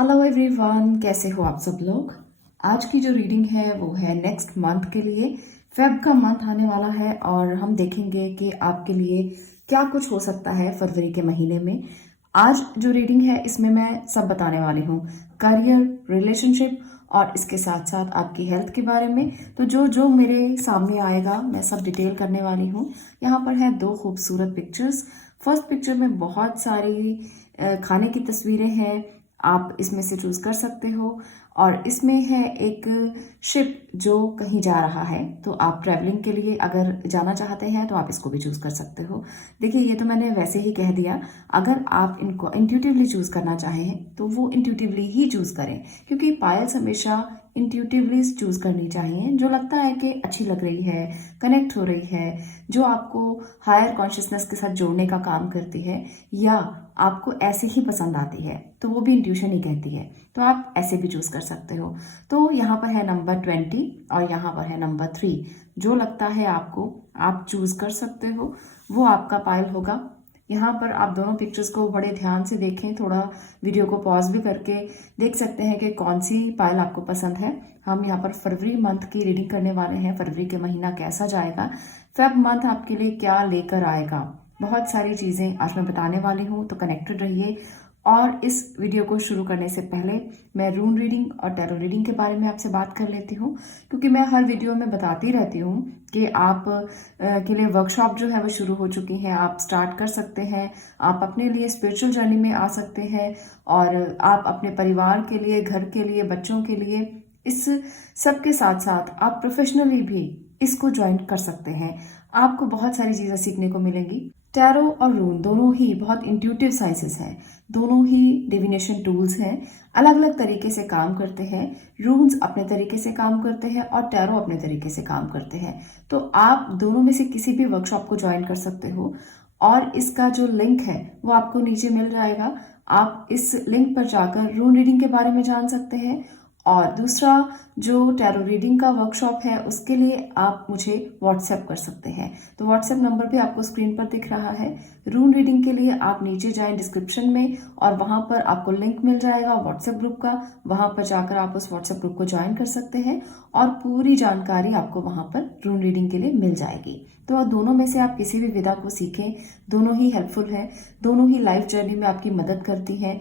Hello everyone, कैसे हो आप सब लोग। आज की जो रीडिंग है वो है नेक्स्ट मंथ के लिए। फेब का मंथ आने वाला है और हम देखेंगे कि आपके लिए क्या कुछ हो सकता है फरवरी के महीने में। आज जो रीडिंग है इसमें मैं सब बताने वाली हूँ, करियर, रिलेशनशिप और इसके साथ साथ आपकी हेल्थ के बारे में। तो जो जो मेरे सामने आएगा मैं सब डिटेल करने वाली हूँ। यहाँ पर है दो खूबसूरत पिक्चर्स। फर्स्ट पिक्चर में बहुत सारी खाने की तस्वीरें हैं, आप इसमें से चूज कर सकते हो। और इसमें है एक शिप जो कहीं जा रहा है, तो आप ट्रैवलिंग के लिए अगर जाना चाहते हैं तो आप इसको भी चूज कर सकते हो। देखिए, ये तो मैंने वैसे ही कह दिया। अगर आप इनको इंट्यूटिवली चूज करना चाहें तो वो इंट्यूटिवली ही चूज करें, क्योंकि पायल्स हमेशा इंट्यूटिवली चूज करनी चाहिए। जो लगता है कि अच्छी लग रही है, कनेक्ट हो रही है, जो आपको हायर कॉन्शियसनेस के साथ जोड़ने का काम करती है, या आपको ऐसे ही पसंद आती है, तो वो भी इंट्यूशन ही कहती है। तो आप ऐसे भी चूज कर सकते हो। तो यहाँ पर है नंबर 20 और यहाँ पर है नंबर 3। जो लगता है आपको, आप चूज कर सकते हो, वो आपका पायल होगा। यहाँ पर आप दोनों पिक्चर्स को बड़े ध्यान से देखें, थोड़ा वीडियो को पॉज भी करके देख सकते हैं कि कौन सी पायल आपको पसंद है। हम यहाँ पर फरवरी मंथ की रीडिंग करने वाले हैं। फरवरी के महीना कैसा जाएगा, फेब मंथ आपके लिए क्या लेकर आएगा, बहुत सारी चीजें आज मैं बताने वाली हूँ। तो कनेक्टेड रहिए। और इस वीडियो को शुरू करने से पहले मैं रून रीडिंग और टैरो रीडिंग के बारे में आपसे बात कर लेती हूँ, क्योंकि मैं हर वीडियो में बताती रहती हूँ कि आप के लिए वर्कशॉप जो है वो शुरू हो चुकी है। आप स्टार्ट कर सकते हैं, आप अपने लिए स्पिरिचुअल जर्नी में आ सकते हैं, और आप अपने परिवार के लिए, घर के लिए, बच्चों के लिए, इस सब के साथ साथ आप प्रोफेशनली भी इसको ज्वाइन कर सकते हैं। आपको बहुत सारी चीजें सीखने को मिलेंगी। टैरो और रून दोनों ही बहुत इंट्यूटिव साइंसेस हैं, दोनों ही डिविनेशन टूल्स हैं, अलग अलग तरीके से काम करते हैं। रून्स अपने तरीके से काम करते हैं और टैरो अपने तरीके से काम करते हैं। तो आप दोनों में से किसी भी वर्कशॉप को ज्वाइन कर सकते हो, और इसका जो लिंक है वो आपको नीचे मिल जाएगा। आप इस लिंक पर जाकर रून रीडिंग के बारे में जान सकते हैं, और दूसरा जो टैरो रीडिंग का वर्कशॉप है उसके लिए आप मुझे व्हाट्सएप कर सकते हैं। तो व्हाट्सएप नंबर भी आपको स्क्रीन पर दिख रहा है। रून रीडिंग के लिए आप नीचे जाएं डिस्क्रिप्शन में, और वहां पर आपको लिंक मिल जाएगा व्हाट्सएप ग्रुप का। वहां पर जाकर आप उस व्हाट्सएप ग्रुप को ज्वाइन कर सकते हैं, और पूरी जानकारी आपको वहां पर रून रीडिंग के लिए मिल जाएगी। तो दोनों में से आप किसी भी विधा को सीखें, दोनों ही हेल्पफुल है, दोनों ही लाइफ जर्नी में आपकी मदद करती हैं।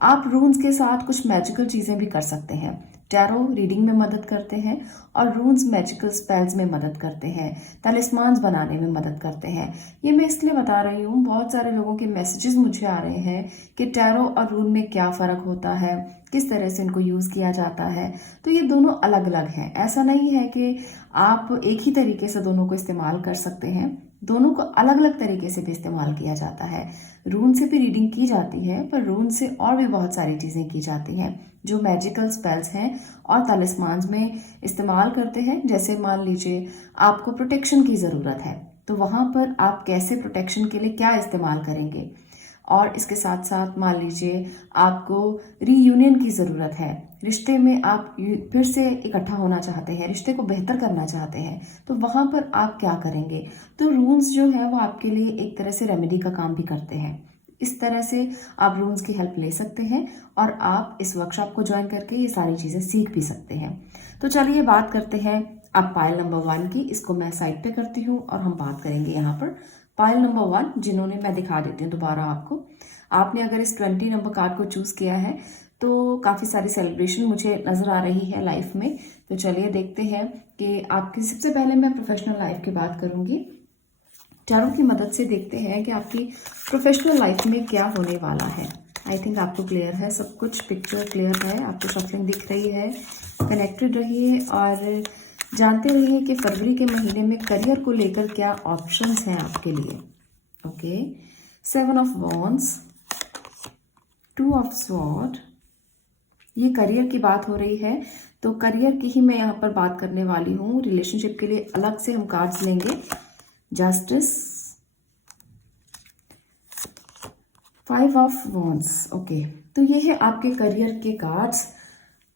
आप रून्स के साथ कुछ मैजिकल चीजें भी कर सकते हैं। टैरो रीडिंग में मदद करते हैं और रून्स मैजिकल स्पेल्स में मदद करते हैं, तलिस्मान्स बनाने में मदद करते हैं। ये मैं इसलिए बता रही हूँ, बहुत सारे लोगों के मैसेजेस मुझे आ रहे हैं कि टैरो और रून में क्या फ़र्क होता है, किस तरह से इनको यूज़ किया जाता है। तो ये दोनों अलग अलग हैं। ऐसा नहीं है कि आप एक ही तरीके से दोनों को इस्तेमाल कर सकते हैं, दोनों को अलग अलग तरीके से भी इस्तेमाल किया जाता है। रून से भी रीडिंग की जाती है, पर रून से और भी बहुत सारी चीज़ें की जाती हैं जो मैजिकल स्पेल्स हैं और तलिस्मान्स में इस्तेमाल करते हैं। जैसे मान लीजिए आपको प्रोटेक्शन की ज़रूरत है, तो वहाँ पर आप कैसे प्रोटेक्शन के लिए क्या इस्तेमाल करेंगे। और इसके साथ साथ मान लीजिए आपको रीयूनियन की ज़रूरत है, रिश्ते में आप फिर से इकट्ठा होना चाहते हैं, रिश्ते को बेहतर करना चाहते हैं, तो वहाँ पर आप क्या करेंगे। तो रून्स जो है वो आपके लिए एक तरह से रेमेडी का काम भी करते हैं। इस तरह से आप रून्स की हेल्प ले सकते हैं, और आप इस वर्कशॉप को ज्वाइन करके ये सारी चीज़ें सीख भी सकते हैं। तो चलिए बात करते हैं अब पायल नंबर 1 की। इसको मैं साइड पे करती हूँ और हम बात करेंगे यहाँ पर पायल नंबर 1, जिन्होंने, मैं दिखा देती हूँ दोबारा आपको। आपने अगर इस 20 नंबर कार्ड को चूज किया है तो काफ़ी सारी सेलिब्रेशन मुझे नज़र आ रही है लाइफ में। तो चलिए देखते हैं कि आपकी, सबसे पहले मैं प्रोफेशनल लाइफ की बात करूंगी। टैरो की मदद से देखते हैं कि आपकी प्रोफेशनल लाइफ में क्या होने वाला है। आई थिंक आपको क्लियर है सब कुछ, पिक्चर क्लियर है, आपको शफलिंग दिख रही है। कनेक्टेड रहिए और जानते रहिए कि फरवरी के महीने में करियर को लेकर क्या ऑप्शंस हैं आपके लिए। Okay, 7 of wands, 2 of sword, ये करियर की बात हो रही है, तो करियर की ही मैं यहाँ पर बात करने वाली हूँ। रिलेशनशिप के लिए अलग से हम कार्ड्स लेंगे। Justice, 5 of wands. ओके, तो ये है आपके करियर के कार्ड्स।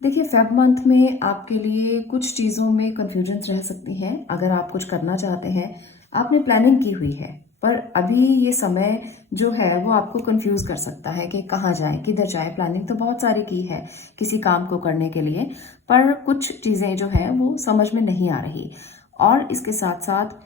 देखिए, फेब मंथ में आपके लिए कुछ चीज़ों में कन्फ्यूजन्स रह सकती हैं। अगर आप कुछ करना चाहते हैं, आपने प्लानिंग की हुई है, पर अभी ये समय जो है वो आपको कंफ्यूज कर सकता है कि कहाँ जाएं, किधर जाएं। प्लानिंग तो बहुत सारी की है किसी काम को करने के लिए, पर कुछ चीज़ें जो हैं वो समझ में नहीं आ रही। और इसके साथ साथ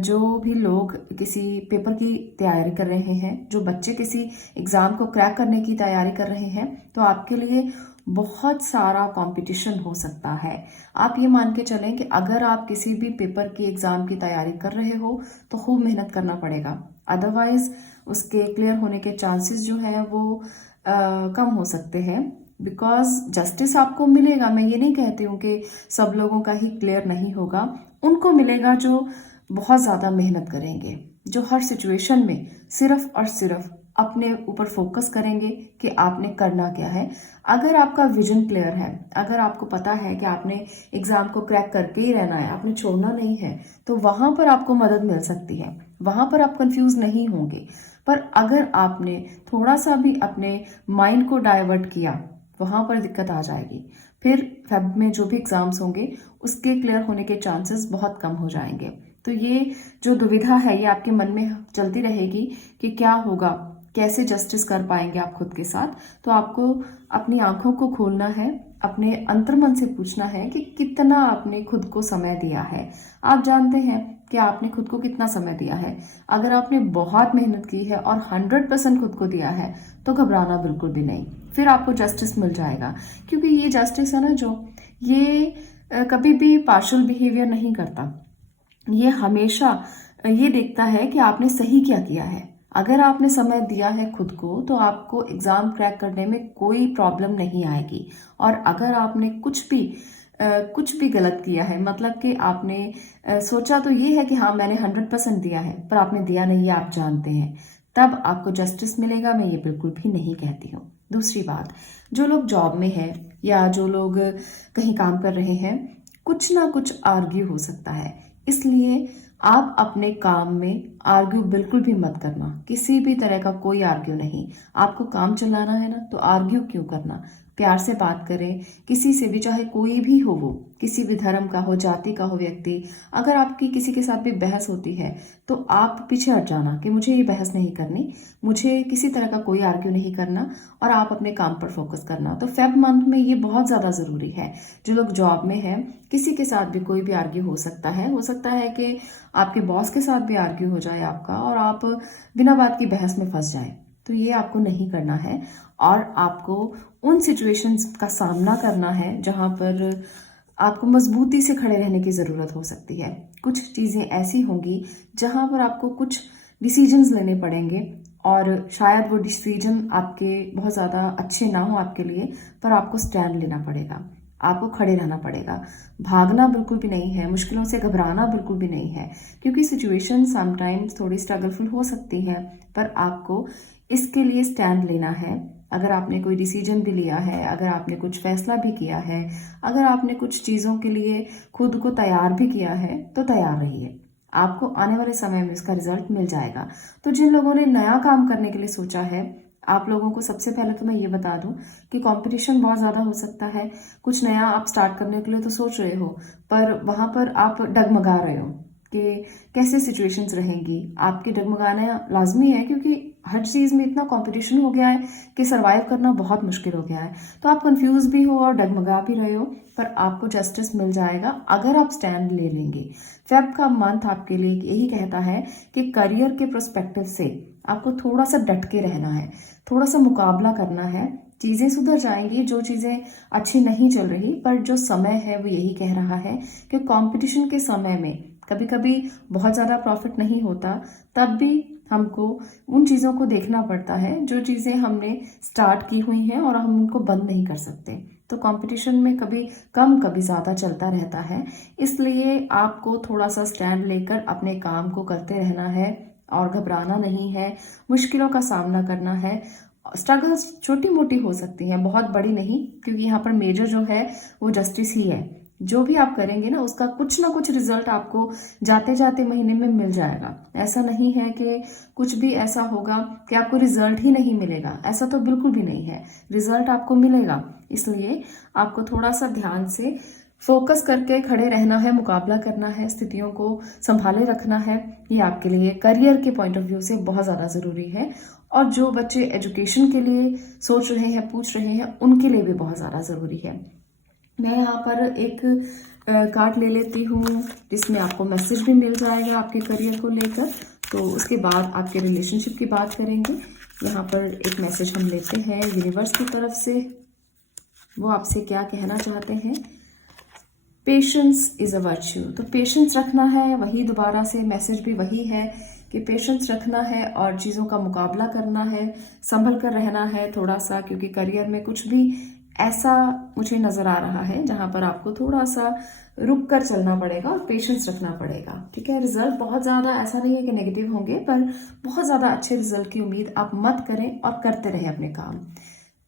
जो भी लोग किसी पेपर की तैयारी कर रहे हैं, जो बच्चे किसी एग्ज़ाम को क्रैक करने की तैयारी कर रहे हैं, तो आपके लिए बहुत सारा कंपटीशन हो सकता है। आप ये मान के चलें कि अगर आप किसी भी पेपर की एग्ज़ाम की तैयारी कर रहे हो तो खूब मेहनत करना पड़ेगा, अदरवाइज उसके क्लियर होने के चांसेस जो हैं वो कम हो सकते हैं। बिकॉज जस्टिस आपको मिलेगा, मैं ये नहीं कहती हूँ कि सब लोगों का ही क्लियर नहीं होगा, उनको मिलेगा जो बहुत ज़्यादा मेहनत करेंगे, जो हर सिचुएशन में सिर्फ और सिर्फ अपने ऊपर फोकस करेंगे कि आपने करना क्या है। अगर आपका विजन क्लियर है, अगर आपको पता है कि आपने एग्जाम को क्रैक करके ही रहना है, आपने छोड़ना नहीं है, तो वहां पर आपको मदद मिल सकती है, वहां पर आप कंफ्यूज नहीं होंगे। पर अगर आपने थोड़ा सा भी अपने माइंड को डाइवर्ट किया, वहां पर दिक्कत आ जाएगी। फिर फेब में जो भी एग्जाम्स होंगे उसके क्लियर होने के चांसेस बहुत कम हो जाएंगे। तो ये जो दुविधा है ये आपके मन में चलती रहेगी कि क्या होगा, कैसे जस्टिस कर पाएंगे आप खुद के साथ। तो आपको अपनी आंखों को खोलना है, अपने अंतर्मन से पूछना है कि कितना आपने खुद को समय दिया है। आप जानते हैं कि आपने खुद को कितना समय दिया है। अगर आपने बहुत मेहनत की है और 100% खुद को दिया है तो घबराना बिल्कुल भी नहीं, फिर आपको जस्टिस मिल जाएगा। क्योंकि ये जस्टिस है ना, जो ये कभी भी पार्शल बिहेवियर नहीं करता, ये हमेशा ये देखता है कि आपने सही क्या किया है। अगर आपने समय दिया है खुद को तो आपको एग्जाम क्रैक करने में कोई प्रॉब्लम नहीं आएगी। और अगर आपने कुछ भी गलत किया है, मतलब कि आपने सोचा तो ये है कि हाँ मैंने 100% दिया है, पर आपने दिया नहीं है, आप जानते हैं, तब आपको जस्टिस मिलेगा। मैं ये बिल्कुल भी नहीं कहती हूँ। दूसरी बात, जो लोग जॉब में है या जो लोग कहीं काम कर रहे हैं, कुछ ना कुछ आर्ग्यू हो सकता है, इसलिए आप अपने काम में आर्ग्यू बिल्कुल भी मत करना। किसी भी तरह का कोई आर्ग्यू नहीं। आपको काम चलाना है ना, तो आर्ग्यू क्यों करना। प्यार से बात करें किसी से भी, चाहे कोई भी हो, वो किसी भी धर्म का हो, जाति का हो व्यक्ति। अगर आपकी किसी के साथ भी बहस होती है तो आप पीछे हट जाना कि मुझे ये बहस नहीं करनी, मुझे किसी तरह का कोई आर्ग्यू नहीं करना, और आप अपने काम पर फोकस करना। तो फेब मंथ में ये बहुत ज़्यादा ज़रूरी है। जो लोग जॉब में हैं, किसी के साथ भी कोई भी आर्ग्यू हो सकता है। हो सकता है कि आपके बॉस के साथ भी आर्ग्यू हो जाए आपका, और आप बिना बात की बहस में फंस जाए। तो ये आपको नहीं करना है, और आपको उन सिचुएशंस का सामना करना है जहां पर आपको मजबूती से खड़े रहने की ज़रूरत हो सकती है। कुछ चीज़ें ऐसी होंगी जहां पर आपको कुछ डिसीजंस लेने पड़ेंगे, और शायद वो डिसीजन आपके बहुत ज़्यादा अच्छे ना हो आपके लिए, पर आपको स्टैंड लेना पड़ेगा, आपको खड़े रहना पड़ेगा। भागना बिल्कुल भी नहीं है, मुश्किलों से घबराना बिल्कुल भी नहीं है, क्योंकि सिचुएशन समटाइम्स थोड़ी स्ट्रगलफुल हो सकती है, पर आपको इसके लिए स्टैंड लेना है। अगर आपने कोई डिसीजन भी लिया है, अगर आपने कुछ फैसला भी किया है, अगर आपने कुछ चीज़ों के लिए खुद को तैयार भी किया है, तो तैयार रहिए, आपको आने वाले समय में इसका रिजल्ट मिल जाएगा। तो जिन लोगों ने नया काम करने के लिए सोचा है, आप लोगों को सबसे पहले तो मैं ये बता दूं कि कंपटीशन बहुत ज़्यादा हो सकता है। कुछ नया आप स्टार्ट करने के लिए तो सोच रहे हो, पर वहाँ पर आप डगमगा रहे हो कि कैसे सिचुएशंस रहेंगी। आपके डगमगाना लाजमी है, क्योंकि हर चीज़ में इतना कंपटीशन हो गया है कि सरवाइव करना बहुत मुश्किल हो गया है। तो आप कंफ्यूज भी हो और डगमगा भी रहे हो, पर आपको जस्टिस मिल जाएगा अगर आप स्टैंड ले लेंगे। फेब का मंथ आपके लिए यही कहता है कि करियर के प्रोस्पेक्टिव से आपको थोड़ा सा डट के रहना है, थोड़ा सा मुकाबला करना है। चीज़ें सुधर जाएंगी, जो चीज़ें अच्छी नहीं चल रही, पर जो समय है वो यही कह रहा है कि कंपटीशन के समय में कभी कभी बहुत ज़्यादा प्रॉफिट नहीं होता, तब भी हमको उन चीज़ों को देखना पड़ता है जो चीज़ें हमने स्टार्ट की हुई हैं और हम उनको बंद नहीं कर सकते। तो कंपटीशन में कभी कम कभी ज़्यादा चलता रहता है, इसलिए आपको थोड़ा सा स्टैंड लेकर अपने काम को करते रहना है और घबराना नहीं है। मुश्किलों का सामना करना है। स्ट्रगल्स छोटी मोटी हो सकती हैं, बहुत बड़ी नहीं, क्योंकि यहाँ पर मेजर जो है वो जस्टिस ही है। जो भी आप करेंगे ना, उसका कुछ ना कुछ रिजल्ट आपको जाते जाते महीने में मिल जाएगा। ऐसा नहीं है कि कुछ भी ऐसा होगा कि आपको रिजल्ट ही नहीं मिलेगा, ऐसा तो बिल्कुल भी नहीं है। रिजल्ट आपको मिलेगा, इसलिए आपको थोड़ा सा ध्यान से फोकस करके खड़े रहना है, मुकाबला करना है, स्थितियों को संभाले रखना है। ये आपके लिए करियर के पॉइंट ऑफ व्यू से बहुत ज़्यादा ज़रूरी है। और जो बच्चे एजुकेशन के लिए सोच रहे हैं, पूछ रहे हैं, उनके लिए भी बहुत ज़्यादा ज़रूरी है। मैं यहाँ पर एक कार्ड ले लेती हूँ जिसमें आपको मैसेज भी मिल जाएगा आपके करियर को लेकर। तो उसके बाद आपके रिलेशनशिप की बात करेंगे। यहाँ पर एक मैसेज हम लेते हैं यूनिवर्स की तरफ से। वो आपसे क्या कहना चाहते हैं? Patience is a virtue. तो पेशेंस रखना है, वही दोबारा से मैसेज भी वही है कि पेशेंस रखना है और चीज़ों का मुकाबला करना है, संभल कर रहना है थोड़ा सा, क्योंकि करियर में कुछ भी ऐसा मुझे नज़र आ रहा है जहाँ पर आपको थोड़ा सा रुक कर चलना पड़ेगा और पेशेंस रखना पड़ेगा। ठीक है, रिजल्ट बहुत ज़्यादा ऐसा नहीं है कि नेगेटिव होंगे, पर बहुत ज़्यादा अच्छे रिजल्ट की उम्मीद आप मत करें और करते रहें अपने काम।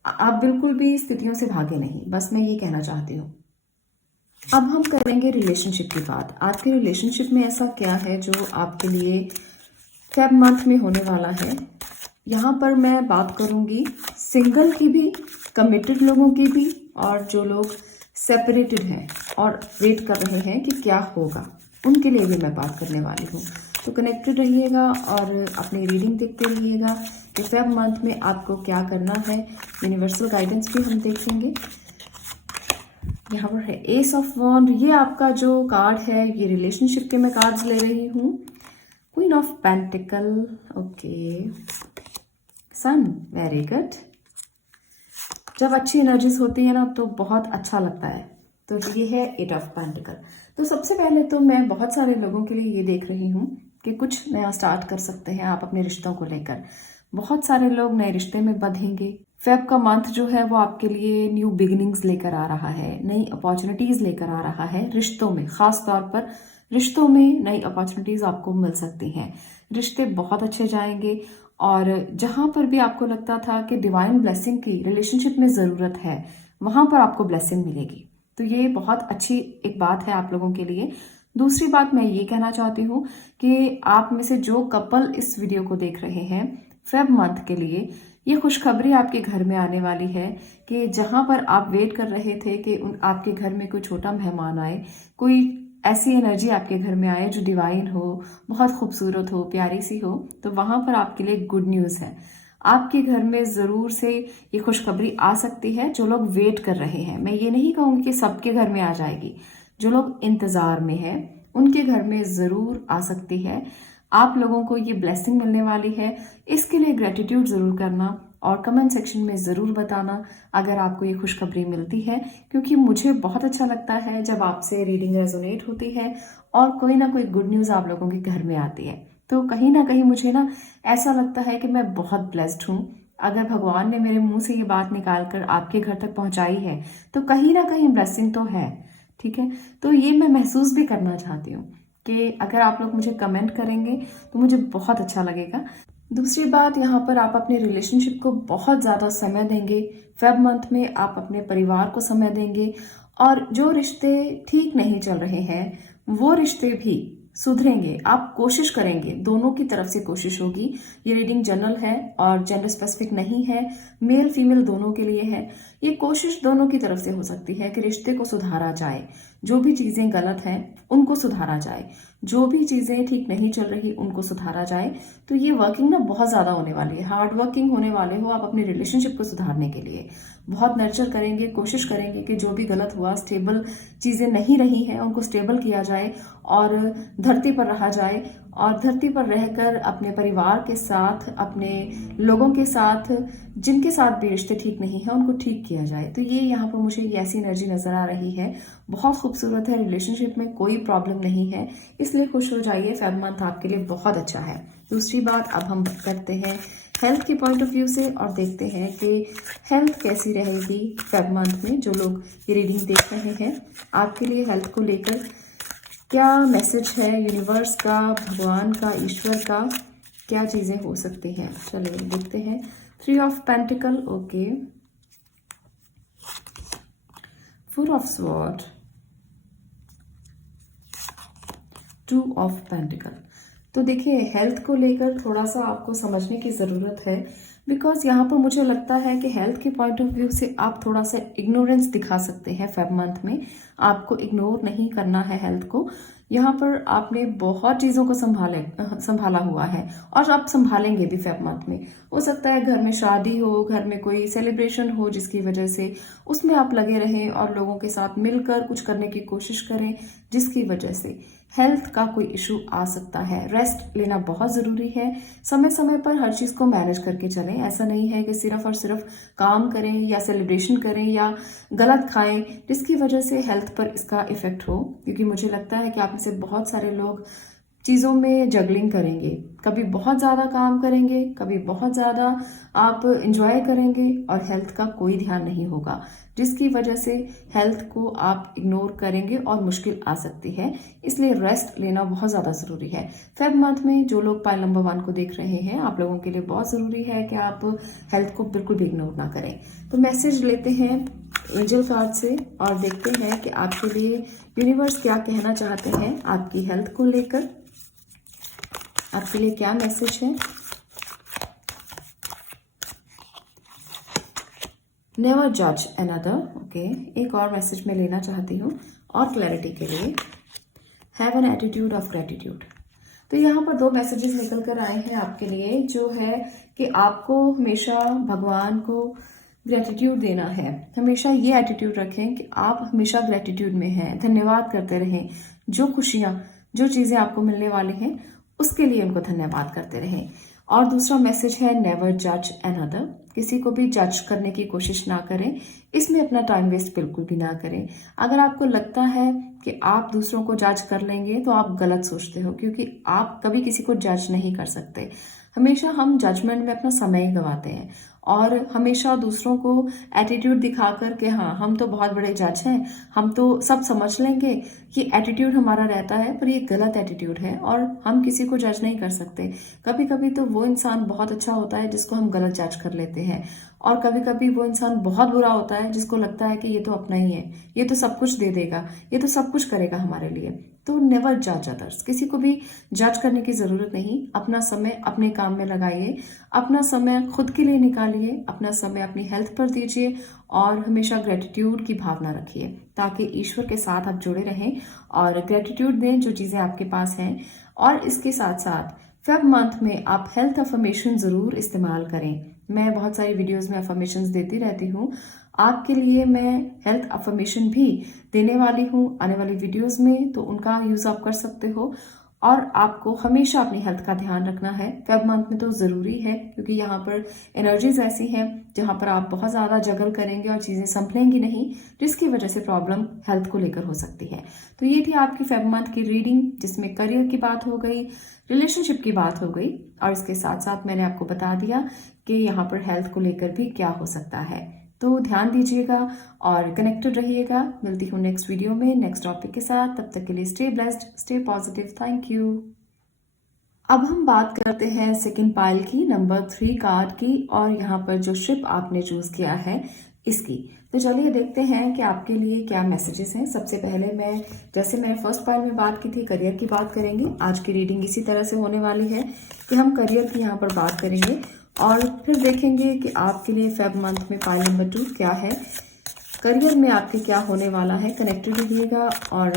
आप बिल्कुल भी स्थितियों से भागे नहीं, बस मैं ये कहना चाहती हूँ। अब हम करेंगे रिलेशनशिप की बात। आपके रिलेशनशिप में ऐसा क्या है जो आपके लिए फेब मंथ में होने वाला है? यहाँ पर मैं बात करूँगी सिंगल की भी, कमिटेड लोगों की भी, और जो लोग सेपरेटेड हैं और वेट कर रहे हैं कि क्या होगा, उनके लिए भी मैं बात करने वाली हूँ। तो कनेक्टेड रहिएगा और अपनी रीडिंग देखते रहिएगा कि फेब मंथ में आपको क्या करना है। यूनिवर्सल गाइडेंस भी हम देखेंगे। यहाँ पर है एस ऑफ वॉन्ड। ये आपका जो कार्ड है, ये रिलेशनशिप के मैं कार्ड्स ले रही हूँ। Queen of pentacle, okay, sun, very good. जब अच्छी एनर्जीज होती है ना तो बहुत अच्छा लगता है। तो ये है एट ऑफ पेंटिकल। तो सबसे पहले तो मैं बहुत सारे लोगों के लिए ये देख रही हूँ कि कुछ नया स्टार्ट कर सकते हैं आप अपने रिश्तों को लेकर। बहुत सारे लोग नए रिश्ते में बंधेंगे। फेब का मंथ जो है वो आपके लिए न्यू बिगिनिंग्स लेकर आ रहा है, नई अपॉर्चुनिटीज लेकर आ रहा है रिश्तों में। खास तौर पर रिश्तों में नई अपॉर्चुनिटीज आपको मिल सकती हैं। रिश्ते बहुत अच्छे जाएंगे और जहां पर भी आपको लगता था कि डिवाइन ब्लेसिंग की रिलेशनशिप में ज़रूरत है, वहां पर आपको ब्लेसिंग मिलेगी। तो ये बहुत अच्छी एक बात है आप लोगों के लिए। दूसरी बात मैं ये कहना चाहती हूँ कि आप में से जो कपल इस वीडियो को देख रहे हैं, फेब मंथ के लिए ये खुशखबरी आपके घर में आने वाली है कि जहां पर आप वेट कर रहे थे कि आपके घर में कोई छोटा मेहमान आए, कोई ऐसी एनर्जी आपके घर में आए जो डिवाइन हो, बहुत खूबसूरत हो, प्यारी सी हो, तो वहां पर आपके लिए गुड न्यूज़ है। आपके घर में ज़रूर से ये खुशखबरी आ सकती है। जो लोग वेट कर रहे हैं, मैं ये नहीं कहूँगी कि सबके घर में आ जाएगी, जो लोग इंतज़ार में है उनके घर में ज़रूर आ सकती है। आप लोगों को ये ब्लेसिंग मिलने वाली है। इसके लिए ग्रेटिट्यूड ज़रूर करना और कमेंट सेक्शन में ज़रूर बताना अगर आपको ये खुशखबरी मिलती है, क्योंकि मुझे बहुत अच्छा लगता है जब आपसे रीडिंग रेजोनेट होती है और कोई ना कोई गुड न्यूज़ आप लोगों के घर में आती है। तो कहीं ना कहीं मुझे ना ऐसा लगता है कि मैं बहुत ब्लेस्ड हूँ। अगर भगवान ने मेरे मुंह से ये बात निकाल कर आपके घर तक पहुंचाई है तो कहीं ना कहीं ब्लेसिंग तो है। ठीक है, तो ये मैं महसूस भी करना चाहती हूँ कि अगर आप लोग मुझे कमेंट करेंगे तो मुझे बहुत अच्छा लगेगा। दूसरी बात, यहाँ पर आप अपने रिलेशनशिप को बहुत ज़्यादा समय देंगे। फेब मंथ में आप अपने परिवार को समय देंगे और जो रिश्ते ठीक नहीं चल रहे हैं वो रिश्ते भी सुधरेंगे। आप कोशिश करेंगे, दोनों की तरफ से कोशिश होगी। ये रीडिंग जनरल है और जेंडर स्पेसिफिक नहीं है, मेल फीमेल दोनों के लिए है। ये कोशिश दोनों की तरफ से हो सकती है कि रिश्ते को सुधारा जाए। जो भी चीज़ें गलत हैं उनको सुधारा जाए, जो भी चीज़ें ठीक नहीं चल रही उनको सुधारा जाए। तो ये वर्किंग ना बहुत ज़्यादा होने वाली है, हार्ड वर्किंग होने वाले हो आप अपने रिलेशनशिप को सुधारने के लिए। बहुत नर्चर करेंगे, कोशिश करेंगे कि जो भी गलत हुआ, स्टेबल चीज़ें नहीं रही हैं, उनको स्टेबल किया जाए और धरती पर रहा जाए। और धरती पर रहकर अपने परिवार के साथ, अपने लोगों के साथ, जिनके साथ भी रिश्ते ठीक नहीं है, उनको ठीक किया जाए। तो ये यहाँ पर मुझे ऐसी एनर्जी नज़र आ रही है, बहुत खूबसूरत है। रिलेशनशिप में कोई प्रॉब्लम नहीं है, इसलिए खुश हो जाइए। फेब मंथ आपके लिए बहुत अच्छा है। दूसरी बात, अब हम करते हैं हेल्थ के पॉइंट ऑफ व्यू से और देखते हैं कि हेल्थ कैसी रहेगी फेब मंथ में। जो लोग ये रीडिंग देख रहे हैं, आपके लिए हेल्थ को लेकर क्या मैसेज है यूनिवर्स का, भगवान का, ईश्वर का, क्या चीज़ें हो सकती हैं। चलिए देखते हैं। 3 of pentacle, okay, 4 of sword, 2 of pentacle. तो देखिए, हेल्थ को लेकर थोड़ा सा आपको समझने की ज़रूरत है। बिकॉज यहाँ पर मुझे लगता है कि हेल्थ के पॉइंट ऑफ व्यू से आप थोड़ा सा इग्नोरेंस दिखा सकते हैं फेब मंथ में। आपको इग्नोर नहीं करना है हेल्थ को। यहाँ पर आपने बहुत चीज़ों को संभाला हुआ है और आप संभालेंगे भी फेब मंथ में। हो सकता है घर में शादी हो, घर में कोई सेलिब्रेशन हो, जिसकी वजह से उसमें आप लगे रहें और लोगों के साथ मिलकर कुछ करने की कोशिश करें, जिसकी वजह से हेल्थ का कोई इशू आ सकता है। रेस्ट लेना बहुत ज़रूरी है। समय समय पर हर चीज़ को मैनेज करके चलें। ऐसा नहीं है कि सिर्फ और सिर्फ काम करें या सेलिब्रेशन करें या गलत खाएं, जिसकी वजह से हेल्थ पर इसका इफेक्ट हो। क्योंकि मुझे लगता है कि आप में से बहुत सारे लोग चीज़ों में जगलिंग करेंगे, कभी बहुत ज़्यादा काम करेंगे, कभी बहुत ज़्यादा आप इंजॉय करेंगे और हेल्थ का कोई ध्यान नहीं होगा, जिसकी वजह से हेल्थ को आप इग्नोर करेंगे और मुश्किल आ सकती है। इसलिए रेस्ट लेना बहुत ज़्यादा ज़रूरी है। फेब मंथ में जो लोग पाइल नंबर 1 को देख रहे हैं, आप लोगों के लिए बहुत ज़रूरी है कि आप हेल्थ को बिल्कुल भी इग्नोर ना करें। तो मैसेज लेते हैं एंजल कार्ड से और देखते हैं कि आपके लिए यूनिवर्स क्या कहना चाहते हैं आपकी हेल्थ को लेकर। आपके लिए क्या मैसेज है। नेवर जज अनदर। ओके, एक और मैसेज मैं लेना चाहती हूँ और क्लैरिटी के लिए। Have an attitude of gratitude. तो यहाँ पर 2 मैसेजेस निकल कर आए हैं आपके लिए, जो है कि आपको हमेशा भगवान को ग्रेटिट्यूड देना है। हमेशा ये एटीट्यूड रखें कि आप हमेशा ग्रेटिट्यूड में हैं, धन्यवाद करते रहें। जो खुशियाँ, जो चीज़ें आपको मिलने वाली हैं, उसके लिए उनको धन्यवाद करते रहें। और दूसरा मैसेज है नेवर जज अनदर। किसी को भी जज करने की कोशिश ना करें। इसमें अपना टाइम वेस्ट बिल्कुल भी ना करें। अगर आपको लगता है कि आप दूसरों को जज कर लेंगे तो आप गलत सोचते हो, क्योंकि आप कभी किसी को जज नहीं कर सकते। हमेशा हम जजमेंट में अपना समय ही गंवाते हैं और हमेशा दूसरों को एटीट्यूड दिखाकर के हाँ हम तो बहुत बड़े जज हैं, हम तो सब समझ लेंगे, ये एटीट्यूड हमारा रहता है। पर ये गलत एटीट्यूड है और हम किसी को जज नहीं कर सकते। कभी कभी तो वो इंसान बहुत अच्छा होता है जिसको हम गलत जज कर लेते हैं, और कभी कभी वो इंसान बहुत बुरा होता है जिसको लगता है कि ये तो अपना ही है, ये तो सब कुछ दे देगा, ये तो सब कुछ करेगा हमारे लिए। तो नेवर जज अदर्स। किसी को भी जज करने की ज़रूरत नहीं। अपना समय अपने काम में लगाइए, अपना समय खुद के लिए निकालिए, अपना समय अपनी हेल्थ पर दीजिए और हमेशा ग्रेटिट्यूड की भावना रखिए, ताकि ईश्वर के साथ आप जुड़े रहें और ग्रेटिट्यूड दें जो चीज़ें आपके पास हैं। और इसके साथ साथ फेब मंथ में आप हेल्थ अफर्मेशन ज़रूर इस्तेमाल करें। मैं बहुत सारी वीडियोस में अफर्मेशंस देती रहती हूँ। आपके लिए मैं हेल्थ अफर्मेशन भी देने वाली हूँ आने वाली वीडियोस में, तो उनका यूज़ आप कर सकते हो। और आपको हमेशा अपनी हेल्थ का ध्यान रखना है। फेब मंथ में तो ज़रूरी है, क्योंकि यहाँ पर एनर्जीज ऐसी हैं जहाँ पर आप बहुत ज़्यादा जगल करेंगे और चीज़ें संभलेंगी नहीं, जिसकी वजह से प्रॉब्लम हेल्थ को लेकर हो सकती है। तो ये थी आपकी फेब मंथ की रीडिंग, जिसमें करियर की बात हो गई, रिलेशनशिप की बात हो गई, और इसके साथ साथ मैंने आपको बता दिया कि यहाँ पर हेल्थ को लेकर भी क्या हो सकता है। तो ध्यान दीजिएगा और कनेक्टेड रहिएगा। मिलती हूँ नेक्स्ट वीडियो में नेक्स्ट टॉपिक के साथ। तब तक के लिए stay blessed, stay positive. Thank you. अब हम बात करते हैं सेकंड पाइल की, नंबर 3 कार्ड की, और यहाँ पर जो शिप आपने चूज किया है इसकी। तो चलिए देखते हैं कि आपके लिए क्या मैसेजेस हैं। सबसे पहले जैसे मैंने फर्स्ट पाइल में बात की थी, करियर की बात करेंगे। आज की रीडिंग इसी तरह से होने वाली है कि हम करियर की यहाँ पर बात करेंगे और फिर देखेंगे कि आपके लिए फेब मंथ में पाइल नंबर 2 क्या है, करियर में आपके क्या होने वाला है। कनेक्टेड रहिएगा और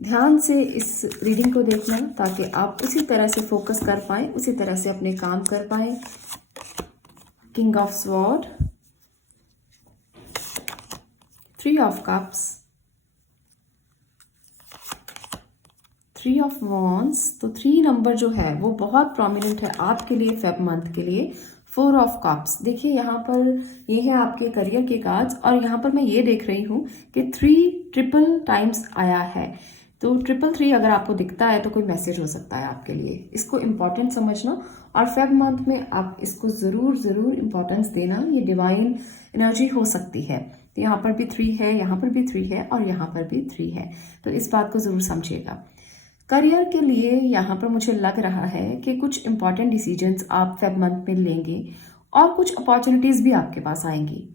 ध्यान से इस रीडिंग को देखना, ताकि आप उसी तरह से फोकस कर पाएं, उसी तरह से अपने काम कर पाएं। King of sword, 3 of cups, 3 of wands. तो 3 नंबर जो है वो बहुत प्रोमिनेंट है आपके लिए फेब मंथ के लिए। 4 ऑफ कप्स, देखिए यहाँ पर ये है आपके करियर के कार्ड्स, और यहाँ पर मैं ये देख रही हूँ कि 3 ट्रिपल टाइम्स आया है। तो 333 अगर आपको दिखता है तो कोई मैसेज हो सकता है आपके लिए। इसको इम्पोर्टेंट समझना और फेब मंथ में आप इसको ज़रूर इम्पोर्टेंस देना। ये डिवाइन एनर्जी हो सकती है। तो यहाँ पर भी 3 है, यहाँ पर भी 3 है और यहाँ पर भी 3 है। तो इस बात को ज़रूर समझिएगा। करियर के लिए यहाँ पर मुझे लग रहा है कि कुछ इंपॉर्टेंट डिसीजंस आप फेब मंथ में लेंगे और कुछ अपॉर्चुनिटीज़ भी आपके पास आएंगी,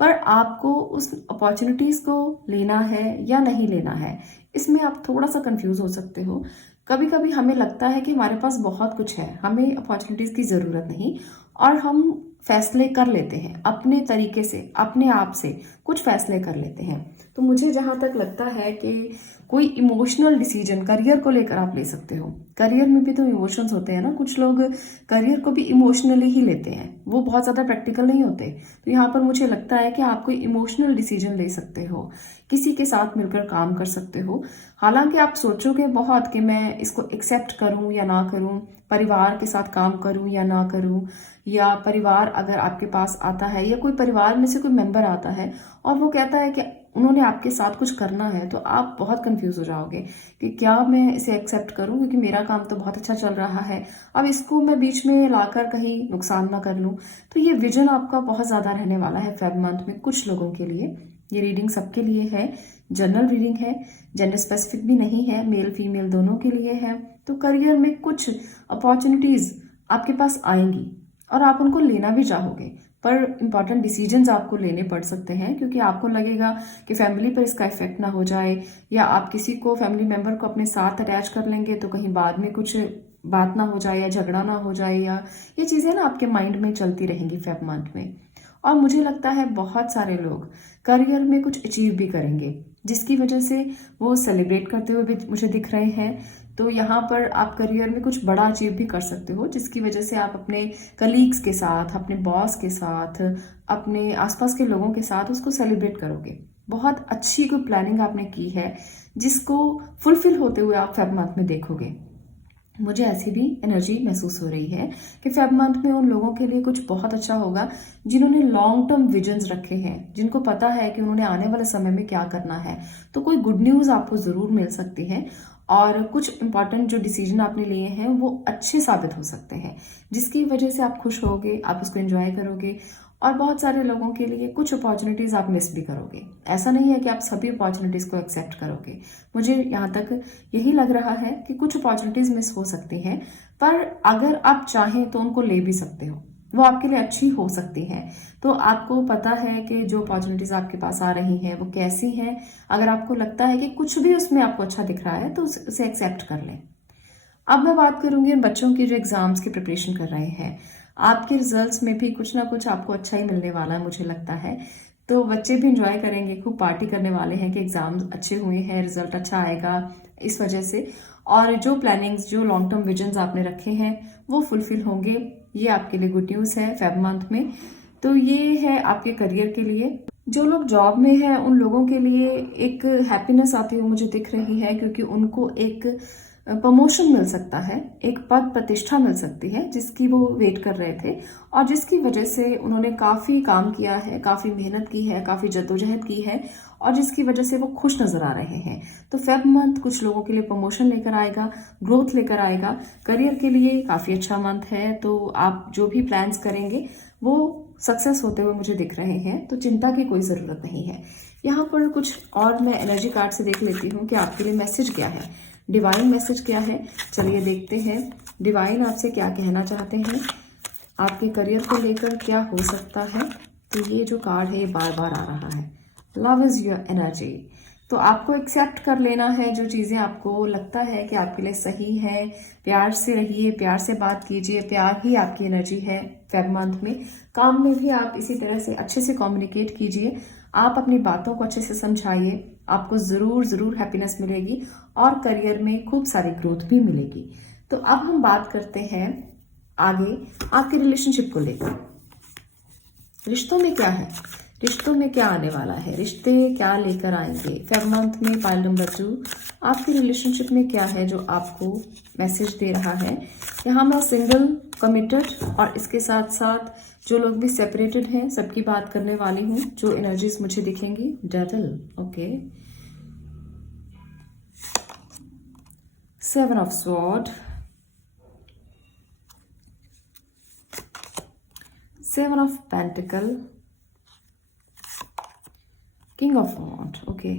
पर आपको उस अपॉर्चुनिटीज़ को लेना है या नहीं लेना है, इसमें आप थोड़ा सा कंफ्यूज हो सकते हो। कभी कभी हमें लगता है कि हमारे पास बहुत कुछ है, हमें अपॉर्चुनिटीज़ की ज़रूरत नहीं, और हम फैसले कर लेते हैं, अपने तरीके से, अपने आप से कुछ फैसले कर लेते हैं। तो मुझे जहाँ तक लगता है कि कोई इमोशनल डिसीजन करियर को लेकर आप ले सकते हो। करियर में भी तो इमोशंस होते हैं ना, कुछ लोग करियर को भी इमोशनली ही लेते हैं, वो बहुत ज़्यादा प्रैक्टिकल नहीं होते। तो यहाँ पर मुझे लगता है कि आप कोई इमोशनल डिसीजन ले सकते हो, किसी के साथ मिलकर काम कर सकते हो। हालांकि आप सोचोगे बहुत कि मैं इसको एक्सेप्ट करूं या ना करूं, परिवार के साथ काम करूं या ना करूं, या परिवार अगर आपके पास आता है या कोई परिवार में से कोई मेंबर आता है और वो कहता है कि उन्होंने आपके साथ कुछ करना है, तो आप बहुत कंफ्यूज हो जाओगे कि क्या मैं इसे एक्सेप्ट करूं, क्योंकि मेरा काम तो बहुत अच्छा चल रहा है, अब इसको मैं बीच में लाकर कहीं नुकसान ना कर लूं। तो ये विजन आपका बहुत ज्यादा रहने वाला है फेब मंथ में कुछ लोगों के लिए। ये रीडिंग सबके लिए है, जनरल रीडिंग है, जेंडर स्पेसिफिक भी नहीं है, मेल फीमेल दोनों के लिए है। तो करियर में कुछ अपॉर्चुनिटीज आपके पास आएंगी और आप उनको लेना भी चाहोगे, पर इंपॉर्टेंट डिसीजंस आपको लेने पड़ सकते हैं, क्योंकि आपको लगेगा कि फैमिली पर इसका इफेक्ट ना हो जाए, या आप किसी को फैमिली मेंबर को अपने साथ अटैच कर लेंगे तो कहीं बाद में कुछ बात ना हो जाए या झगड़ा ना हो जाए, या ये चीज़ें ना आपके माइंड में चलती रहेंगी फेब मंथ में। और मुझे लगता है बहुत सारे लोग करियर में कुछ अचीव भी करेंगे, जिसकी वजह से वो सेलिब्रेट करते हुए भी मुझे दिख रहे हैं। तो यहाँ पर आप करियर में कुछ बड़ा अचीव भी कर सकते हो, जिसकी वजह से आप अपने कलीग्स के साथ, अपने बॉस के साथ, अपने आसपास के लोगों के साथ उसको सेलिब्रेट करोगे। बहुत अच्छी कोई प्लानिंग आपने की है जिसको फुलफिल होते हुए आप फेब मंथ में देखोगे। मुझे ऐसी भी एनर्जी महसूस हो रही है कि फेब मंथ में उन लोगों के लिए कुछ बहुत अच्छा होगा जिन्होंने लॉन्ग टर्म विजन्स रखे हैं, जिनको पता है कि उन्होंने आने वाले समय में क्या करना है। तो कोई गुड न्यूज़ आपको ज़रूर मिल सकती है, और कुछ इंपॉर्टेंट जो डिसीजन आपने लिए हैं वो अच्छे साबित हो सकते हैं, जिसकी वजह से आप खुश होगे, आप उसको एंजॉय करोगे। और बहुत सारे लोगों के लिए कुछ अपॉर्चुनिटीज आप मिस भी करोगे। ऐसा नहीं है कि आप सभी अपॉर्चुनिटीज को एक्सेप्ट करोगे। मुझे यहाँ तक यही लग रहा है कि कुछ अपॉर्चुनिटीज मिस हो सकती हैं, पर अगर आप चाहें तो उनको ले भी सकते हो, वो आपके लिए अच्छी हो सकती हैं। तो आपको पता है कि जो अपॉर्चुनिटीज आपके पास आ रही हैं वो कैसी हैं। अगर आपको लगता है कि कुछ भी उसमें आपको अच्छा दिख रहा है तो उसे एक्सेप्ट कर लें। अब मैं बात करूंगी उन बच्चों की जो एग्जाम्स की प्रिपरेशन कर रहे हैं। आपके रिजल्ट्स में भी कुछ ना कुछ आपको अच्छा ही मिलने वाला है, मुझे लगता है। तो बच्चे भी इंजॉय करेंगे, खूब पार्टी करने वाले हैं कि एग्जाम्स अच्छे हुए हैं, रिजल्ट अच्छा आएगा इस वजह से। और जो प्लानिंग्स, जो लॉन्ग टर्म विजन्स आपने रखे हैं वो फुलफिल होंगे। ये आपके लिए गुड न्यूज़ है फेब मंथ में। तो ये है आपके करियर के लिए। जो लोग जॉब में हैं उन लोगों के लिए एक हैप्पीनेस आती हुई मुझे दिख रही है, क्योंकि उनको एक प्रमोशन मिल सकता है, एक पद प्रतिष्ठा मिल सकती है जिसकी वो वेट कर रहे थे, और जिसकी वजह से उन्होंने काफ़ी काम किया है, काफ़ी मेहनत की है, काफ़ी जद्दोजहद की है, और जिसकी वजह से वो खुश नजर आ रहे हैं। तो फेब मंथ कुछ लोगों के लिए प्रमोशन लेकर आएगा, ग्रोथ लेकर आएगा। करियर के लिए काफ़ी अच्छा मंथ है, तो आप जो भी प्लान्स करेंगे वो सक्सेस होते हुए मुझे दिख रहे हैं, तो चिंता की कोई ज़रूरत नहीं है। यहाँ पर कुछ और मैं एनर्जी कार्ड से देख लेती हूँ कि आपके लिए मैसेज क्या है, डिवाइन मैसेज क्या है। चलिए देखते हैं डिवाइन आपसे क्या कहना चाहते हैं, आपके करियर को लेकर क्या हो सकता है। तो ये जो कार्ड है ये बार बार आ रहा है, लव इज योर एनर्जी। तो आपको एक्सेप्ट कर लेना है जो चीज़ें आपको लगता है कि आपके लिए सही है। प्यार से रहिए, प्यार से बात कीजिए, प्यार ही आपकी एनर्जी है फेब मंथ में। काम में भी आप इसी तरह से अच्छे से कम्युनिकेट कीजिए, आप अपनी बातों को अच्छे से समझाइए, आपको ज़रूर ज़रूर हैप्पीनेस मिलेगी और करियर में खूब सारी ग्रोथ भी मिलेगी। तो अब हम बात करते हैं आगे आपके रिलेशनशिप को लेकर। रिश्तों में क्या है, रिश्तों में क्या आने वाला है, रिश्ते क्या लेकर आएंगे फेब मंथ में। पाइल नंबर 2, आपके रिलेशनशिप में क्या है जो आपको मैसेज दे रहा है। यहाँ मैं सिंगल, कमिटेड और इसके साथ साथ जो लोग भी सेपरेटेड हैं सबकी बात करने वाली हूँ। जो एनर्जीज मुझे दिखेंगी, devil, okay, 7 of sword, 7 of pentacle, king of wand, okay.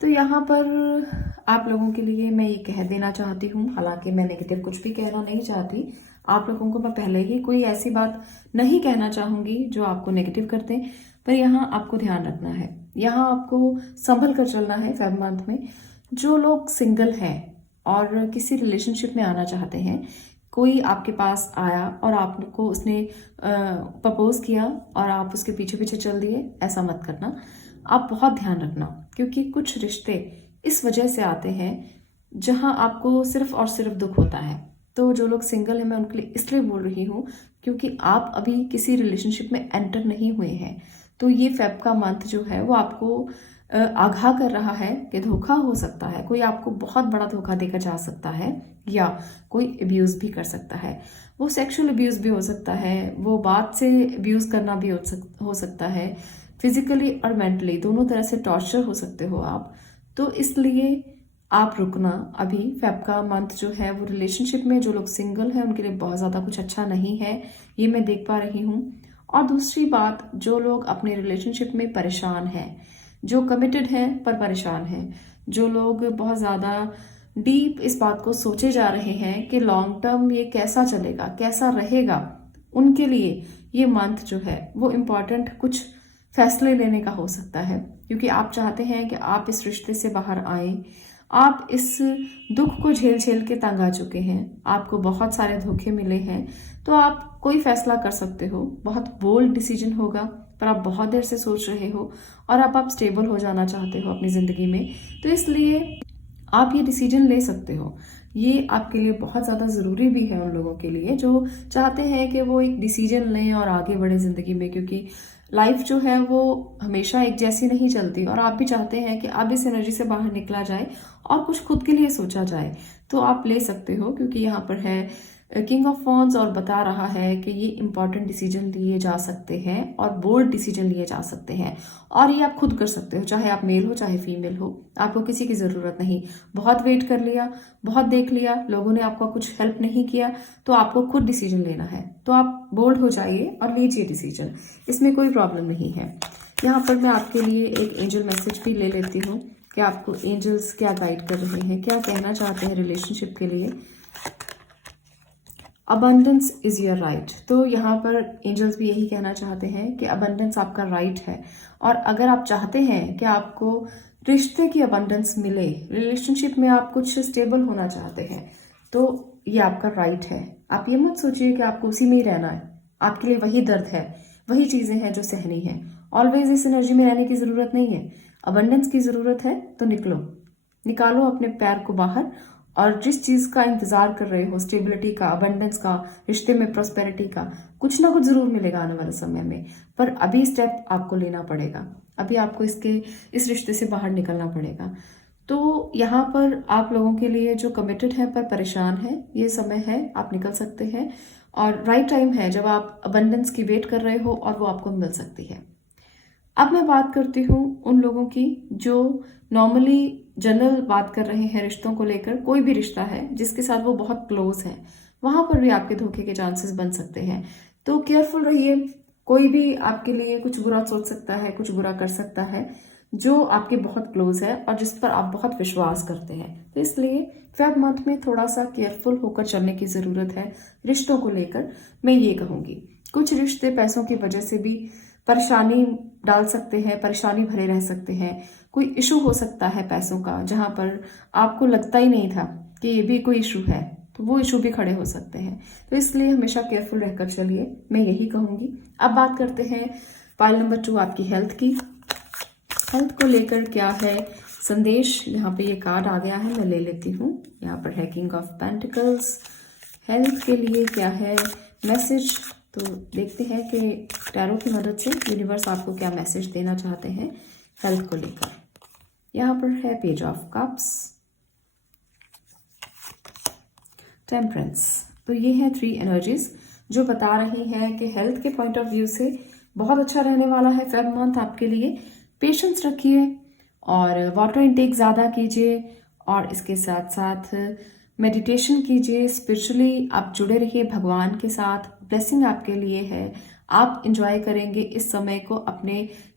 तो यहाँ पर आप लोगों के लिए मैं ये कह देना चाहती हूँ, हालांकि मैं नेगेटिव कुछ भी कहना नहीं चाहती, आप लोगों को मैं पहले ही कोई ऐसी बात नहीं कहना चाहूँगी जो आपको नेगेटिव कर दे, पर यहाँ आपको ध्यान रखना है, यहाँ आपको संभल कर चलना है फेब मंथ में। जो लोग सिंगल हैं और किसी रिलेशनशिप में आना चाहते हैं, कोई आपके पास आया और आपको उसने प्रपोज किया और आप उसके पीछे पीछे चल दिए, ऐसा मत करना। आप बहुत ध्यान रखना, क्योंकि कुछ रिश्ते इस वजह से आते हैं जहां आपको सिर्फ और सिर्फ दुख होता है। तो जो लोग सिंगल हैं, मैं उनके लिए इसलिए बोल रही हूँ क्योंकि आप अभी किसी रिलेशनशिप में एंटर नहीं हुए हैं। तो ये फेब का मंथ जो है वो आपको आगाह कर रहा है कि धोखा हो सकता है, कोई आपको बहुत बड़ा धोखा देकर जा सकता है, या कोई अब्यूज़ भी कर सकता है। वो सेक्सुअल अब्यूज़ भी हो सकता है, वो बात से अब्यूज़ करना भी हो सकता है, फिजिकली और मेंटली दोनों तरह से टॉर्चर हो सकते हो आप। तो इसलिए आप रुकना। अभी फेब का मंथ जो है वो रिलेशनशिप में जो लोग सिंगल हैं उनके लिए बहुत ज़्यादा कुछ अच्छा नहीं है, ये मैं देख पा रही हूँ। और दूसरी बात, जो लोग अपने रिलेशनशिप में परेशान हैं, जो कमिटेड हैं पर परेशान हैं, जो लोग बहुत ज़्यादा डीप इस बात को सोचे जा रहे हैं कि लॉन्ग टर्म ये कैसा चलेगा, कैसा रहेगा, उनके लिए ये मंथ जो है वो इम्पॉर्टेंट कुछ फैसले लेने का हो सकता है। क्योंकि आप चाहते हैं कि आप इस रिश्ते से बाहर आए। आप इस दुख को झेल झेल के तंग आ चुके हैं, आपको बहुत सारे धोखे मिले हैं, तो आप कोई फैसला कर सकते हो। बहुत बोल्ड डिसीजन होगा, पर आप बहुत देर से सोच रहे हो और अब आप स्टेबल हो जाना चाहते हो अपनी ज़िंदगी में, तो इसलिए आप ये डिसीजन ले सकते हो। ये आपके लिए बहुत ज़्यादा ज़रूरी भी है उन लोगों के लिए जो चाहते हैं कि वो एक डिसीजन लें और आगे बढ़े ज़िंदगी में, क्योंकि लाइफ जो है वो हमेशा एक जैसी नहीं चलती और आप भी चाहते हैं कि अब इस एनर्जी से बाहर निकला जाए और कुछ खुद के लिए सोचा जाए। तो आप ले सकते हो, क्योंकि यहाँ पर है किंग ऑफ वॉन्ड्स और बता रहा है कि ये इंपॉर्टेंट डिसीजन लिए जा सकते हैं और बोल्ड डिसीजन लिए जा सकते हैं, और ये आप खुद कर सकते हो, चाहे आप मेल हो चाहे फीमेल हो। आपको किसी की ज़रूरत नहीं। बहुत वेट कर लिया, बहुत देख लिया, लोगों ने आपका कुछ हेल्प नहीं किया, तो आपको खुद डिसीजन लेना है। तो आप बोल्ड हो जाइए और लीजिए डिसीजन, इसमें कोई प्रॉब्लम नहीं है। यहाँ पर मैं आपके लिए एक एंजल मैसेज भी ले लेती हूँ कि आपको एंजल्स क्या गाइड कर रहे हैं, क्या कहना चाहते हैं रिलेशनशिप के लिए। Abundance is your right. तो यहाँ पर एंजल्स भी यही कहना चाहते हैं कि अबंडेंस आपका राइट है, और अगर आप चाहते हैं कि आपको रिश्ते की अबंडेंस मिले, रिलेशनशिप में आप कुछ स्टेबल होना चाहते हैं, तो ये आपका राइट है। आप ये मत सोचिए कि आपको उसी में ही रहना है। आपके लिए वही दर्द है, वही चीज़ें हैं जो सहनी है। ऑलवेज इस एनर्जी में रहने की ज़रूरत नहीं है। अबंडेंस की ज़रूरत है तो निकालो अपने पैर को बाहर, और जिस चीज़ का इंतज़ार कर रहे हो, स्टेबिलिटी का, अबंडेंस का, रिश्ते में प्रॉस्पेरिटी का, कुछ ना कुछ ज़रूर मिलेगा आने वाले समय में। पर अभी स्टेप आपको लेना पड़ेगा, अभी आपको इस रिश्ते से बाहर निकलना पड़ेगा। तो यहाँ पर आप लोगों के लिए जो कमिटेड है पर परेशान है, ये समय है, आप निकल सकते हैं, और राइट टाइम है जब आप अबंडेंस की वेट कर रहे हो और वो आपको मिल सकती है। अब मैं बात करती हूँ उन लोगों की जो नॉर्मली जनरल बात कर रहे हैं रिश्तों को लेकर। कोई भी रिश्ता है जिसके साथ वो बहुत क्लोज है, वहां पर भी आपके धोखे के चांसेस बन सकते हैं। तो केयरफुल रहिए। कोई भी आपके लिए कुछ बुरा सोच सकता है, कुछ बुरा कर सकता है, जो आपके बहुत क्लोज है और जिस पर आप बहुत विश्वास करते हैं। तो इसलिए फेब मंथ में थोड़ा सा केयरफुल होकर चलने की ज़रूरत है रिश्तों को लेकर। मैं ये कहूँगी, कुछ रिश्ते पैसों की वजह से भी परेशानी डाल सकते हैं, परेशानी भरे रह सकते हैं। कोई इशू हो सकता है पैसों का, जहां पर आपको लगता ही नहीं था कि ये भी कोई इशू है, तो वो इशू भी खड़े हो सकते हैं। तो इसलिए हमेशा केयरफुल रहकर चलिए, मैं यही कहूँगी। अब बात करते हैं पाइल नंबर 2 आपकी हेल्थ की। हेल्थ को लेकर क्या है संदेश, यहाँ पे ये कार्ड आ गया है, मैं ले लेती हूँ। यहाँ पर है किंग ऑफ पेंटिकल्स। हेल्थ के लिए क्या है मैसेज, तो देखते हैं कि टैरो की मदद से यूनिवर्स आपको क्या मैसेज देना चाहते हैं हेल्थ को लेकर। यहाँ पर है पेज ऑफ कप्स, टेम्परेंस। तो ये है 3 एनर्जीज जो बता रही हैं कि हेल्थ के पॉइंट ऑफ व्यू से बहुत अच्छा रहने वाला है फेब मंथ आपके लिए। पेशेंस रखिए और वाटर इंटेक ज़्यादा कीजिए, और इसके साथ साथ मेडिटेशन कीजिए, स्पिरिचुअली आप जुड़े रहिए भगवान के साथ। ब्लेसिंग आपके लिए है, आप इंजॉय करेंगे इस समय को अपने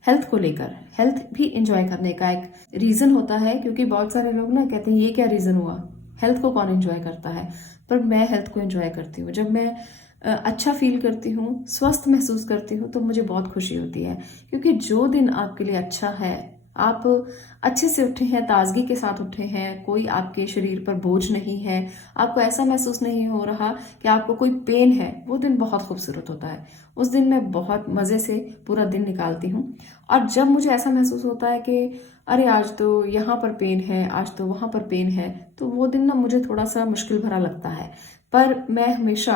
हेल्थ को लेकर। हेल्थ भी इंजॉय करने का एक रीज़न होता है, क्योंकि बहुत सारे लोग ना कहते हैं ये क्या रीज़न हुआ, हेल्थ को कौन इंजॉय करता है। पर मैं हेल्थ को इंजॉय करती हूँ। जब मैं अच्छा फील करती हूँ, स्वस्थ महसूस करती हूँ, तो मुझे बहुत खुशी होती है, क्योंकि जो दिन आपके लिए अच्छा है, आप अच्छे से उठे हैं, ताजगी के साथ उठे हैं, कोई आपके शरीर पर बोझ नहीं है, आपको ऐसा महसूस नहीं हो रहा कि आपको कोई पेन है, वो दिन बहुत खूबसूरत होता है। उस दिन मैं बहुत मज़े से पूरा दिन निकालती हूँ। और जब मुझे ऐसा महसूस होता है कि अरे आज तो यहाँ पर पेन है, आज तो वहाँ पर पेन है, तो वो दिन ना मुझे थोड़ा सा मुश्किल भरा लगता है। पर मैं हमेशा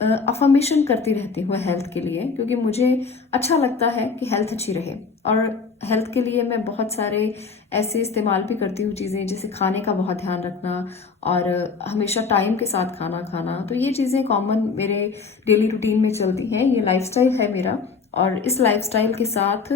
अफर्मेशन करती रहती हूँ हेल्थ के लिए, क्योंकि मुझे अच्छा लगता है कि हेल्थ अच्छी रहे। और हेल्थ के लिए मैं बहुत सारे ऐसे इस्तेमाल भी करती हूँ चीज़ें, जैसे खाने का बहुत ध्यान रखना और हमेशा टाइम के साथ खाना खाना। तो ये चीज़ें कॉमन मेरे डेली रूटीन में चलती हैं, ये लाइफस्टाइल है मेरा। और इस लाइफस्टाइल के साथ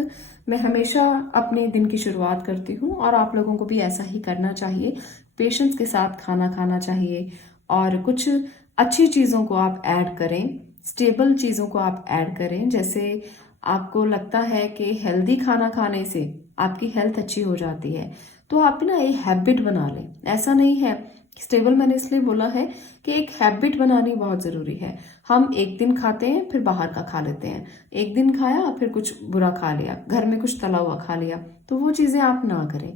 मैं हमेशा अपने दिन की शुरुआत करती हूँ, और आप लोगों को भी ऐसा ही करना चाहिए। पेशेंस के साथ खाना खाना चाहिए, और कुछ अच्छी चीज़ों को आप ऐड करें, स्टेबल चीज़ों को आप ऐड करें। जैसे आपको लगता है कि हेल्दी खाना खाने से आपकी हेल्थ अच्छी हो जाती है, तो आप ना एक हैबिट बना लें। ऐसा नहीं है, स्टेबल मैंने इसलिए बोला है कि एक हैबिट बनानी बहुत ज़रूरी है। हम एक दिन खाते हैं फिर बाहर का खा लेते हैं, एक दिन खाया फिर कुछ बुरा खा लिया, घर में कुछ तला हुआ खा लिया, तो वो चीज़ें आप ना करें।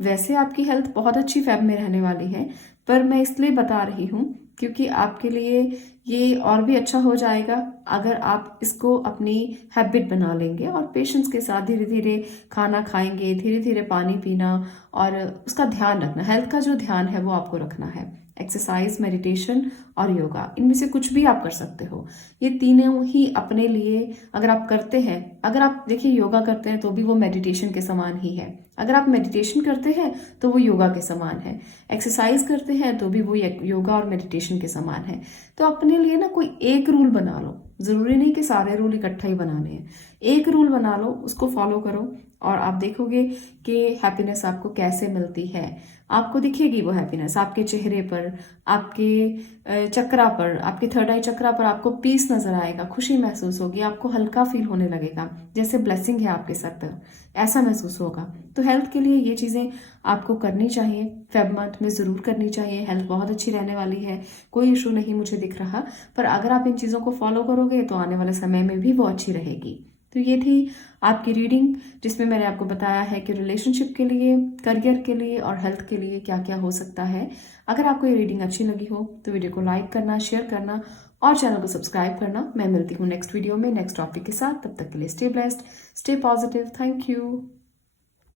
वैसे आपकी हेल्थ बहुत अच्छी फैब में रहने वाली है, पर मैं इसलिए बता रही हूँ क्योंकि आपके लिए ये और भी अच्छा हो जाएगा अगर आप इसको अपनी हैबिट बना लेंगे और पेशेंस के साथ धीरे धीरे खाना खाएंगे, धीरे धीरे पानी पीना और उसका ध्यान रखना। हेल्थ का जो ध्यान है वो आपको रखना है। एक्सरसाइज, मेडिटेशन और योगा, इनमें से कुछ भी आप कर सकते हो। ये तीनों ही अपने लिए अगर आप करते हैं, अगर आप देखिए योगा करते हैं तो भी वो मेडिटेशन के समान ही है, अगर आप मेडिटेशन करते हैं तो वो योगा के समान है, एक्सरसाइज करते हैं तो भी वो योगा और मेडिटेशन के समान है। तो अपने लिए ना कोई एक रूल बना लो, जरूरी नहीं कि सारे रूल इकट्ठा ही बनाने हैं। एक रूल बना लो, उसको फॉलो करो, और आप देखोगे कि हैप्पीनेस आपको कैसे मिलती है। आपको दिखेगी वो हैप्पीनेस आपके चेहरे पर, आपके चक्रा पर, आपके थर्ड आई चक्रा पर आपको पीस नजर आएगा, खुशी महसूस होगी, आपको हल्का फील होने लगेगा, जैसे ब्लेसिंग है आपके सर पर, ऐसा महसूस होगा। तो हेल्थ के लिए ये चीज़ें आपको करनी चाहिए, फेब मंथ में ज़रूर करनी चाहिए। हेल्थ बहुत अच्छी रहने वाली है, कोई इशू नहीं मुझे दिख रहा। पर अगर आप इन चीज़ों को फॉलो करोगे तो आने वाले समय में भी वो अच्छी रहेगी। तो ये थी आपकी रीडिंग, जिसमें मैंने आपको बताया है कि रिलेशनशिप के लिए, करियर के लिए और हेल्थ के लिए क्या क्या हो सकता है। अगर आपको ये रीडिंग अच्छी लगी हो तो वीडियो को लाइक करना, शेयर करना और चैनल को सब्सक्राइब करना। मैं मिलती हूँ नेक्स्ट वीडियो में नेक्स्ट टॉपिक के साथ। तब तक के लिए stay blessed, stay positive. Thank you.